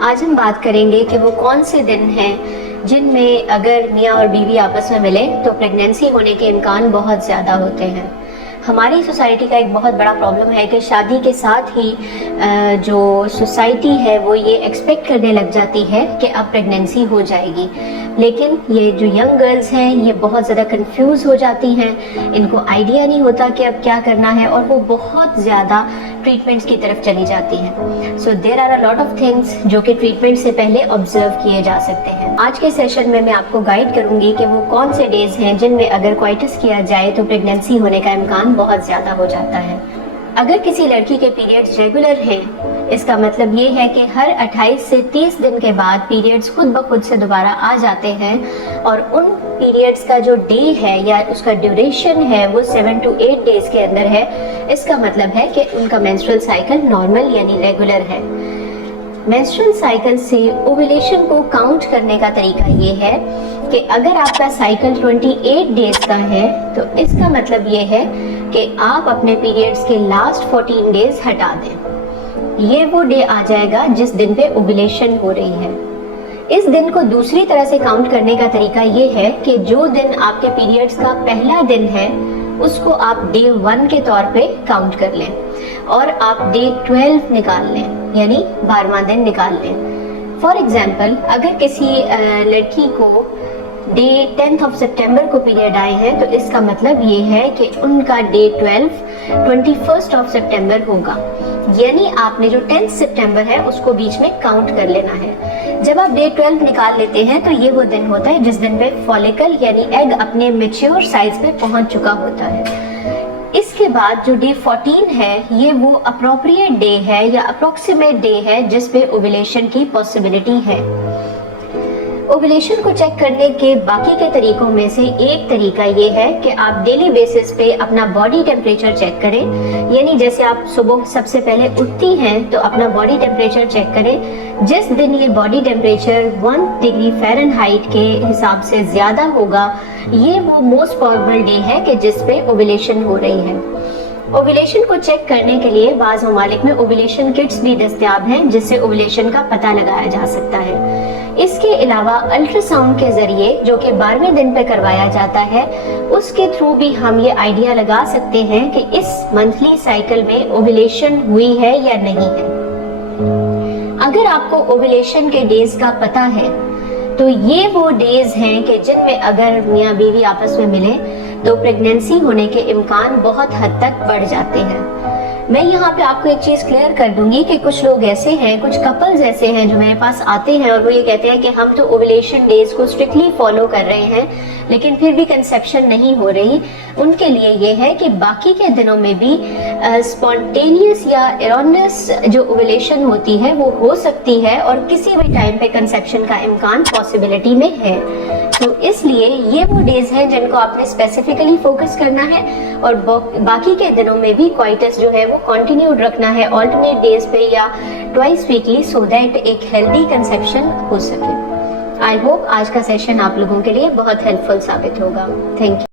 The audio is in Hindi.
आज हम बात करेंगे कि वो कौन से दिन हैं जिनमें अगर मियाँ और बीवी आपस में मिले तो प्रेगनेंसी होने के इम्कान बहुत ज़्यादा होते हैं। हमारी सोसाइटी का एक बहुत बड़ा प्रॉब्लम है कि शादी के साथ ही जो सोसाइटी है वो ये एक्सपेक्ट करने लग जाती है कि अब प्रेगनेंसी हो जाएगी, लेकिन ये जो यंग गर्ल्स हैं ये बहुत ज़्यादा कंफ्यूज हो जाती हैं, इनको आइडिया नहीं होता कि अब क्या करना है और वो बहुत ज़्यादा ट्रीटमेंट्स की तरफ चली जाती हैं। So there are a lot of things जो कि ट्रीटमेंट से पहले ऑब्जर्व किए जा सकते हैं। आज के सेशन में मैं आपको गाइड करूंगी कि वो कौन से डेज हैं जिनमें अगर क्वाइटस किया जाए तो प्रेगनेंसी होने का इम्कान बहुत ज़्यादा हो जाता है। अगर किसी लड़की के पीरियड्स रेगुलर हैं, इसका मतलब ये है कि हर 28 से 30 दिन के बाद पीरियड्स खुद ब खुद से दोबारा आ जाते हैं और उन पीरियड्स का जो डे है या उसका ड्यूरेशन है वो 7 to 8 डेज के अंदर है, इसका मतलब है कि उनका मेंस्ट्रुअल साइकिल नॉर्मल यानी रेगुलर है। मेंस्ट्रुअल साइकिल से ओव्यूलेशन को काउंट करने का तरीका ये है कि अगर आपका साइकिल 28 डेज का है तो इसका मतलब ये है कि आप अपने पीरियड्स के लास्ट 14 डेज हटा दें। ये वो डे आ जाएगा जिस दिन पे ओव्यूलेशन हो रही है। इस दिन को दूसरी तरह से काउंट करने का तरीका ये है कि जो दिन आपके पीरियड्स का पहला दिन है उसको आप डे 1 के तौर पे काउंट कर लें और आप डे 12 निकाल लें, यानी 12वां दिन निकाल लें। फॉर एग्जाम्पल, अगर किसी लड़की को डे 10th ऑफ सितंबर को पीरियड आए हैं तो इसका मतलब ये है कि उनका डे 12 21st ऑफ सितंबर होगा, यानी आपने जो 10th सितंबर है उसको बीच में काउंट कर लेना है। जब आप डे 12 निकाल लेते हैं तो ये वो दिन होता है जिस दिन पे फॉलिकल यानी एग अपने मैच्योर साइज पे पहुंच चुका होता है। इसके बाद जो डे 14 है ये वो अप्रोप्रिएट डे है या अप्रोक्सीमेट डे है जिस पे ओव्यूलेशन की पॉसिबिलिटी है। ओव्यूलेशन को चेक करने के बाकी के तरीकों में से एक तरीका ये है कि आप डेली बेसिस पे अपना बॉडी टेम्परेचर चेक करें, यानी जैसे आप सुबह सबसे पहले उठती हैं तो अपना बॉडी टेम्परेचर चेक करें। जिस दिन ये बॉडी टेम्परेचर 1 डिग्री फ़ारेनहाइट के हिसाब से ज़्यादा होगा ये वो मोस्ट प्रोबेबल डे है कि जिस पे ओव्यूलेशन हो रही है। ओव्यूलेशन को चेक करने के लिए बाज़ ममालिक में ओव्यूलेशन किट्स भी दस्तयाब हैं जिससे ओव्यूलेशन का पता लगाया जा सकता है। इसके अलावा अल्ट्रासाउंड के जरिए जो कि 12वें दिन पे करवाया जाता है उसके थ्रू भी हम ये आइडिया लगा सकते हैं कि इस मंथली साइकिल में ओव्यूलेशन हुई है या नहीं है। अगर आपको ओव्यूलेशन के डेज का पता है तो ये वो डेज हैं कि जिनमें अगर मियाँ बीवी आपस में मिले तो प्रेगनेंसी होने के इम्कान बहुत हद तक बढ़ जाते हैं। मैं यहाँ पे आपको एक चीज़ क्लियर कर दूंगी कि कुछ लोग ऐसे हैं, कुछ कपल्स ऐसे हैं जो मेरे पास आते हैं और वो ये कहते हैं कि हम तो ओव्यूलेशन डेज को स्ट्रिक्टली फॉलो कर रहे हैं लेकिन फिर भी कंसेप्शन नहीं हो रही। उनके लिए ये है कि बाकी के दिनों में भी स्पॉन्टेनियस या एरोनियस जो ओव्यूलेशन होती है वो हो सकती है और किसी भी टाइम पे कंसेप्शन का इम्कान पॉसिबिलिटी में है। तो इसलिए ये वो डेज हैं जिनको आपने स्पेसिफिकली फोकस करना है और बाकी के दिनों में भी क्वाइटस जो है वो कंटिन्यूड रखना है ऑल्टरनेट डेज पे या ट्वाइस वीकली, सो दैट एक हेल्दी कंसेप्शन हो सके। आई होप आज का सेशन आप लोगों के लिए बहुत हेल्पफुल साबित होगा। Thank you.